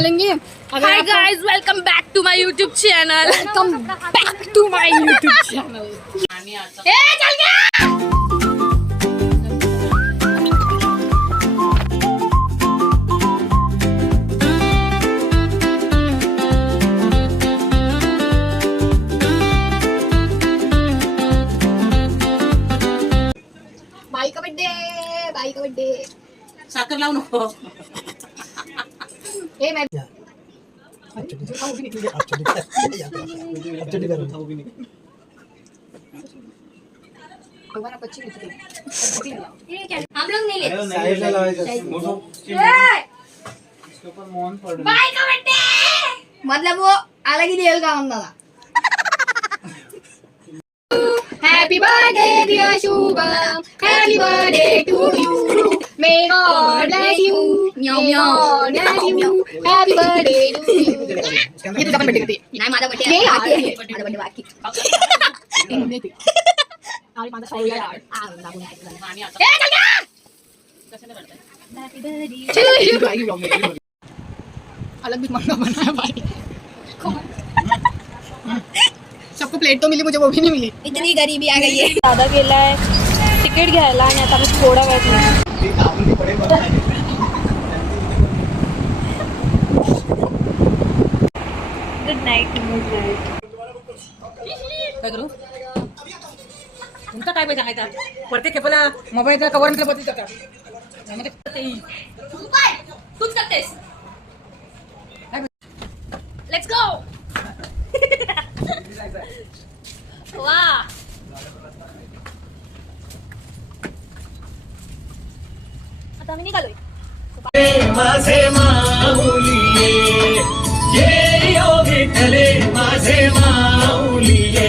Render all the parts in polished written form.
Hi guys, welcome back to my YouTube channel. Welcome back to my YouTube channel. चल गया. बाई का birthday. साखर लावू नको. हे मैं हम लोग नहीं मतलब वो अलग ही देल का हम दादा. Happy birthday dear Shubham, happy birthday to you. May God bless you. Meow meow bless you. Happy birthday to you. ये तुझा पण बर्थडे करते. नाही माझा बर्थडे आहे. माझा बर्थडे बाकी. आणि माझा शाळा यार. लागून आम्ही आता. ए चल गया. कशाने करताय? Happy birthday. अलग भी मंगा बना है भाई. सबको प्लेट तो मिली, मुझे वो भी नहीं मिली. इतनी गरीबी आ गई है. दादा गेलाय तिकीट घ्यायला आणि आता मी थोडा वेळ गुड नाईट. काय करू तुमचा काय पाहिजे सांगायचा. प्रत्येक खेपेला मोबाईलचा कव्हर म्हटलं बघू शकता. तूच करतेस. Let's go. वाह आता आम्ही निघालोय. माझे माऊलिये ये योगी ठले माझे माऊलिये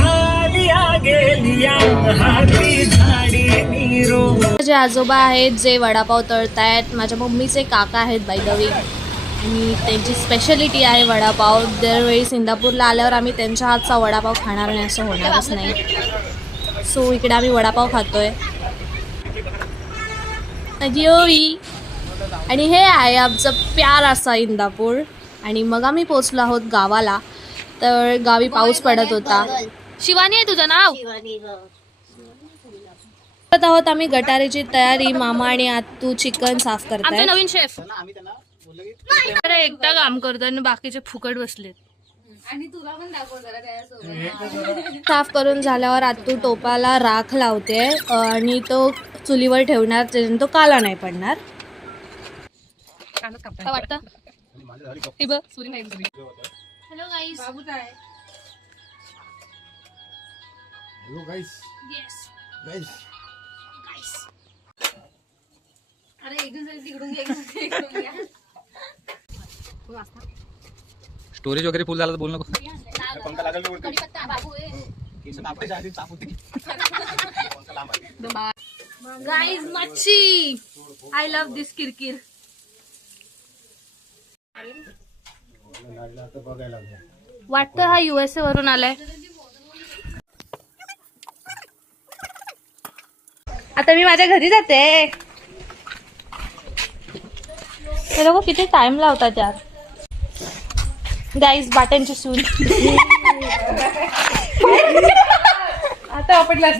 आलिया गेलिया हाती झाडी नीरो. माझे आजोबा आहेत जे वडापाव तळतायत. माझ्या मम्मीचे काका आहेत बाय द वे आणि त्यांची स्पेशालिटी आहे वडापाव. दरवेळी सिंगापूरला आल्यावर आम्ही त्यांच्या हातचा वडापाव खाणार नाही असं होणारच नाही. सो इकडे आम्ही वडापाव खातोय. आणि हे आहे आमचं प्यार असा इंदापूर. आणि मग आम्ही पोचलो आहोत गावाला. तर गावी पाऊस पडत होता. शिवानी आहे तुझं नाव. करत आहोत आम्ही गटारीची तयारी. मामा आणि आत्तू चिकन साफ करतात. नवीन शेफ एकटा काम करतो आणि बाकीचे फुकट बसलेत. आणि तुला पण दाखव जरा त्यासोबत. साफ करून झाल्यावर आत्तू टोपाला राख लावते आणि तो चुलीवर ठेवणार. त्याच्याने तो काला नाही पडणार. काय वाटतं. हॅलो गाईस. अरे तिकडून स्टोरेज वगैरे फुल झालं तर बोल नको. गाईज मच्छी. आय लव्ह दिस किरकिर. वाटतं हा USA वरून आलाय. आता मी माझ्या घरी जाते. हे लोक किती टाइम लावतात यार. गाईज बाट्यांची सून. आता आपटलाच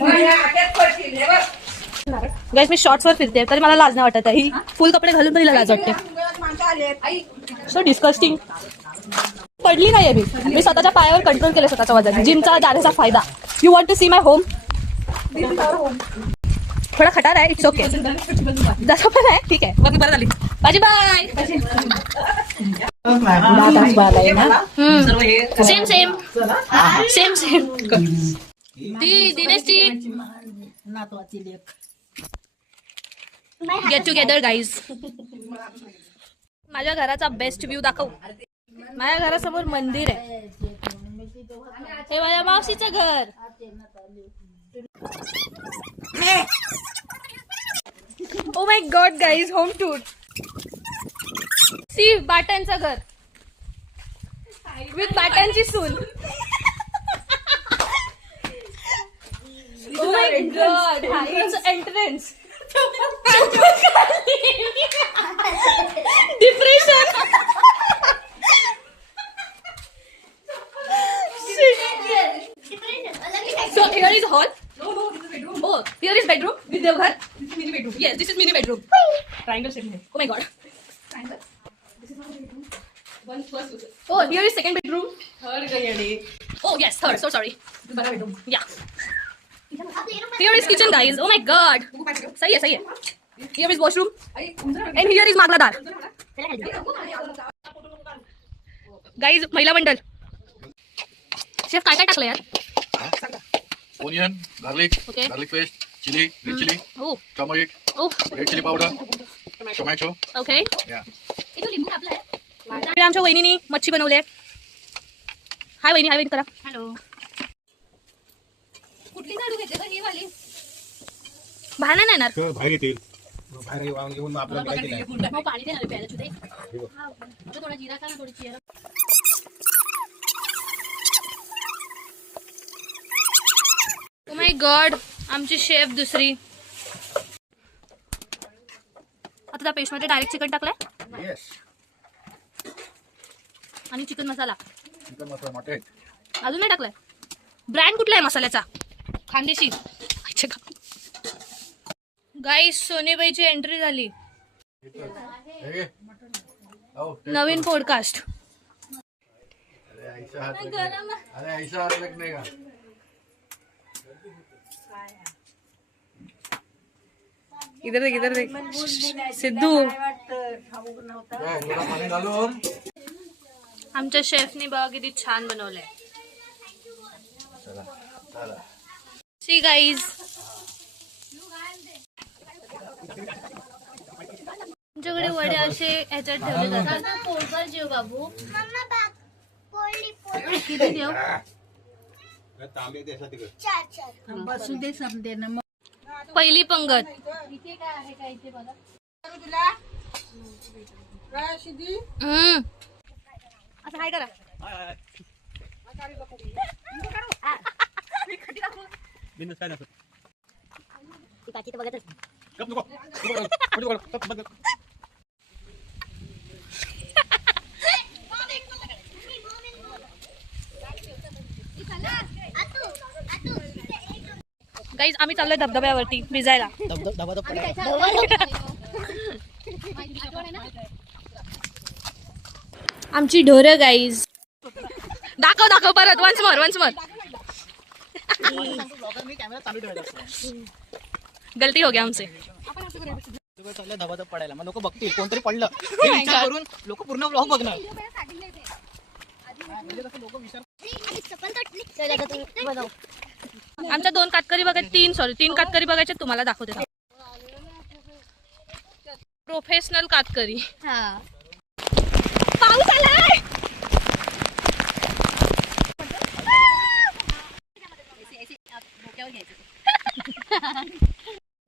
गाईज मी शॉर्ट्स वर फिरते तरी मला लाज नाही वाटत आहे. फुल कपडे घालून तरी लाज वाटते. So disgusting. पडली नाहीये मी स्वतःच्या पायावर कंट्रोल केलं स्वतःचं वजन. जिमचा जाण्याचा फायदा. You want to see my home. थोडा खटार आहे. It's okay. जसं पण आहे ठीक आहे. बघ बरं झाली. Bye bye. Same same same same. Dinesh get together guys. माझ्या घराचा बेस्ट व्ह्यू दाखव. माझ्या घरासमोर मंदिर आहे. हे माझ्या मावशीचं घर. Oh my god guys home tour. सी बाटांचं घर विथ बाटांची सून. Oh my god. Entrance. Depression. Yes, this is mini bedroom. Triangle shape है. Oh my god. Triangle. This is not a bedroom. One first. Oh, here is second bedroom. Third गई Oh yes, third. So sorry. बड़ा bedroom Yeah. Here is kitchen, guys. Oh my god. सही है, सही है. Here is washroom. And here is मागला दार. Guys, महिला मंडल. Chef काय काय टाकलं यार? Onion garlic Okay. Garlic paste chilli red chilli Oh, turmeric oh, red chilli powder tomato okay. या इकडे आमच्या वहिनीने मच्छी बनवली आहे. हाय वहिनी करा. हॅलो. कुठली झाडू घेते तर ही वाली? बाहेर नाही येणार. बाहेर येतील बाहेर येऊन मग आपल्याला काय केलं मग पाणी देणार प्यायला तुझे. आता थोडा जिरा का ना थोडी चिरा. ओ माय गॉड, आमची शेफ दुसरी. आता त्या पेस्ट मध्ये डायरेक्ट चिकन टाकलंय येस आणि चिकन मसाला चिकन मसाला मटेन अजून नाही टाकलाय. ब्रँड कुठला आहे मसाल्याचा? खानदेशी. गाईस, सोनेबाईची एंट्री झाली. नवीन पॉडकास्ट. अरे ऐसा हात लगने का इधर देख सिद्धू थोडा पाणी घालून आमच्या शेफने बघा किती छान बनवलंय. सी गाईज, आमच्याकडे वडे असे ह्याच्यात ठेवले जातात. पोळभर जेव बाबू. किती देऊ? तांबे देसा तिकडे पहिली पंगत. असं काय करा. बिनस काय नसतं गाईज, आम्ही चाललोय धबधब्यावरती भिजायला. आमची ढोरं गाईज. दाखव परत. Once more. गलती हो गया हमसे. धबाधब पडायला मग लोक बघतील कोणतरी पडलं हे विचार करून लोक पूर्ण ब्लॉग बघणार. आमच्या 2 कातकरी बघायचे. 3 कातकरी बघायचे तुम्हाला दाखवते. प्रोफेशनल कातकरी. पाऊस आलाय.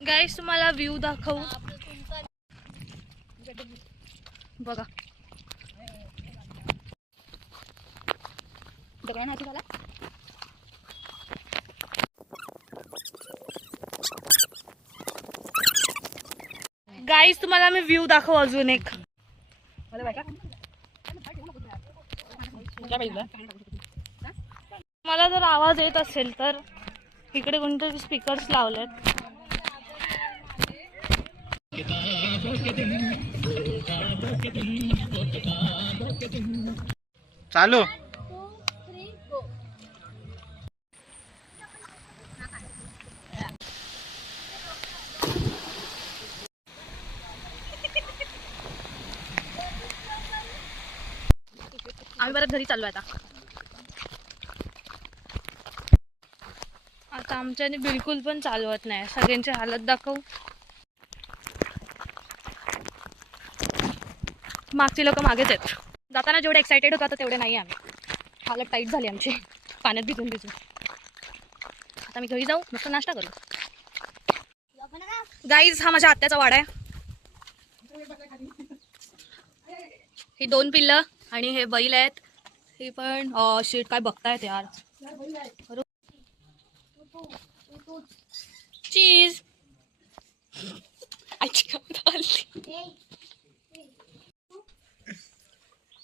गाईस, तुम्हाला व्ह्यू दाखवू बघा. गाईस, तुम्हाला मी व्ह्यू दाखवू अजून एक. मला जर आवाज येत असेल तर इकडे कोणतरी स्पीकर्स लावलेत. चालू आम्ही परत घरी चाललो आता आमच्याने बिलकुल पण चालवत नाही. सगळ्यांची हालत दाखवू. मागची लोक मागेच आहेत. जाताना जेवढे एक्साइटेड होता तेवढे नाही आम्ही. हालत टाईट झाली आमची पाण्यात भिजून. आता मी घरी जाऊ, मस्त नाश्ता करू. गाईज, हा माझ्या आत्याचा वाडा आहे. ही 2 पिल्लं आणि हे बैल आहेत. हे पण शीट काय बघतायत यार. चीज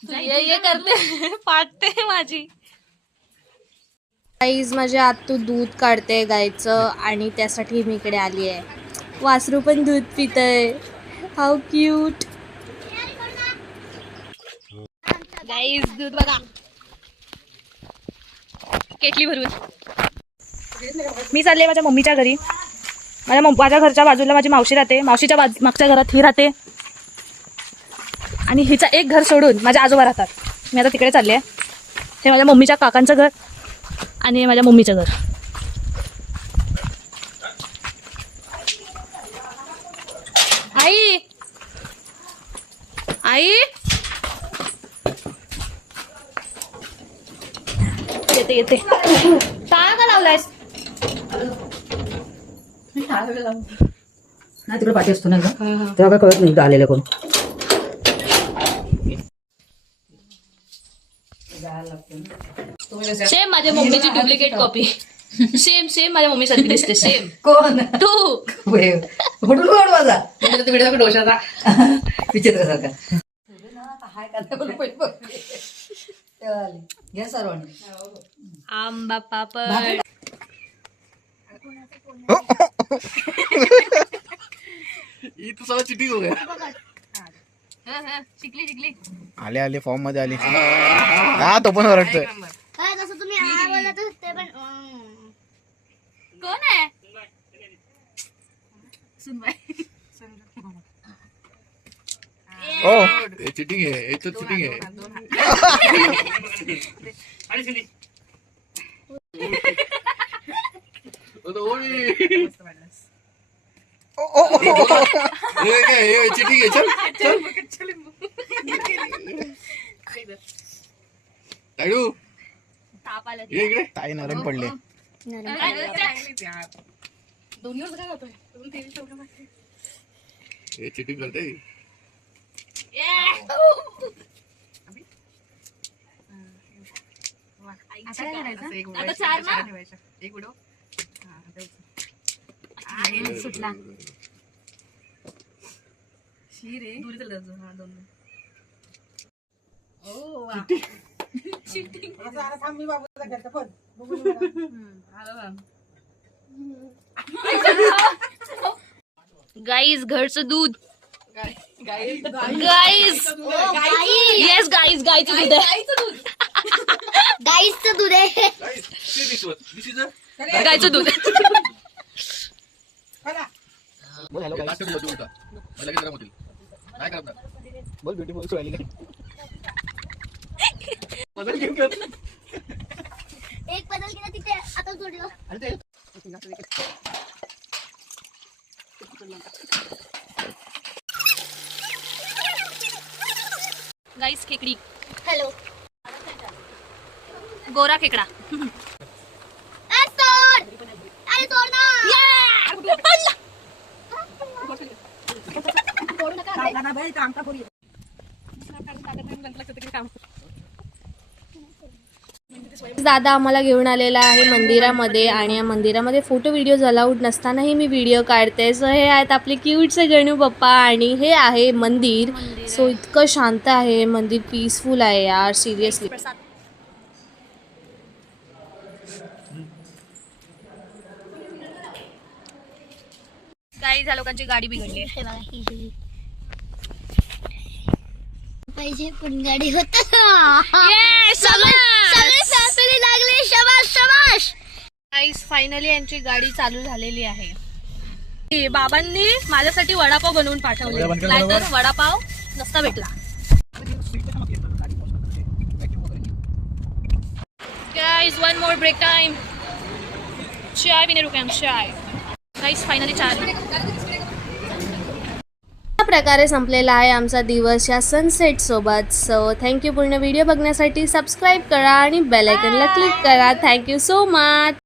ये करते पाटते माझी. गाईज, माझ्या आतू दूध काढते गायचं आणि त्यासाठी मी इकडे आली आहे. वासरू पण दूध पितंय. How cute. गाईस दूध बघा केटली भरून. मी चालले माझ्या मम्मीच्या घरी. माझ्या घरच्या बाजूला माझी मावशी राहते. मावशीच्या मागच्या घरात ही राहते आणि हिचा एक घर सोडून माझ्या आजोबा राहतात. मी आता तिकडे चालले आहे. हे माझ्या मम्मीच्या काकांचं घर आणि हे माझ्या मम्मीचं घर. आई आई येते येते. टाळा का लावलायस? नाही तिकडे पाठी असतो ना ग, तेव्हा काय कळत नाही आलेलं कोण. सेम माझ्या मम्मीची डुप्लिकेट कॉपी. सेम सेम माझ्या मम्मी सारखी दिसते. सेम. कोण तू कुठून कोण माझा व्हिडिओ डोशाचा विचित्र सारखा घ्या सर्वांनी. आंबा पापड. ये तो साला चिटिंग हो गया. शिकली शिकली. आले आले फॉर्म मध्ये आले. हा तो पण ओरडतोय. काय तसं तुम्ही हा बोलला तर ते पण कोण आहे? ओ ये चिटिंग है, ये तो चिटिंग है. वो तो वो भी. ये क्या है? ये चिटिंग है. चल तायडू ताप आला. ये इकडे. ताई नरम पडले. ये चिटिंग करते. आता चार ना. सुटला. गाईज घरचं दूध. गाईज येस गाईज गाईचं दूध आहे. गाईचं दूध आहे. This is a. गाईचं दूध. बोल हॅलो लास्ट होती होता. मला लगेच गरम होतील. काय करणार? बोल ब्युटीफुल शो आली. एक बदल केला तिथे आता जोडलं. गाईज खेकडी. हॅलो. गोरा खेकडा. अरे सोड. अरे सोड ना. दादा आम्हाला घेऊन आलेला आहे मंदिरामध्ये आणि या मंदिरामध्ये फोटो व्हिडिओज अलाउड नसतानाही मी व्हिडिओ काढते. सो हे आहेत आपले क्यूटचे गणू पप्पा आणि हे आहे मंदिर. सो इतकं शांत आहे मंदिर. पीसफुल आहे यार सिरियसली. काही त्या लोकांची गाडी बिघडली आहे. हे बघा ही पाहिजे पण गाडी होत. सगळे फॅमिली लागले. शबाश शबाश. गाईस फायनली यांची गाडी चालू झालेली आहे. बाबांनी माझ्यासाठी वडापाव बनवून पाठवले. नाहीतर वडापाव नसता भेटला. गाईस वन मोर ब्रेक टाइम. चाय पिने रुके हम. चाय. गाईस फायनली चाय. अशा प्रकारे संपलेला आहे आमचा दिवस या सनसेट सोबत. So thank you. पूर्ण व्हिडिओ बघण्यासाठी सबस्क्राईब करा आणि बेल आयकॉनला क्लिक करा. Thank you so much.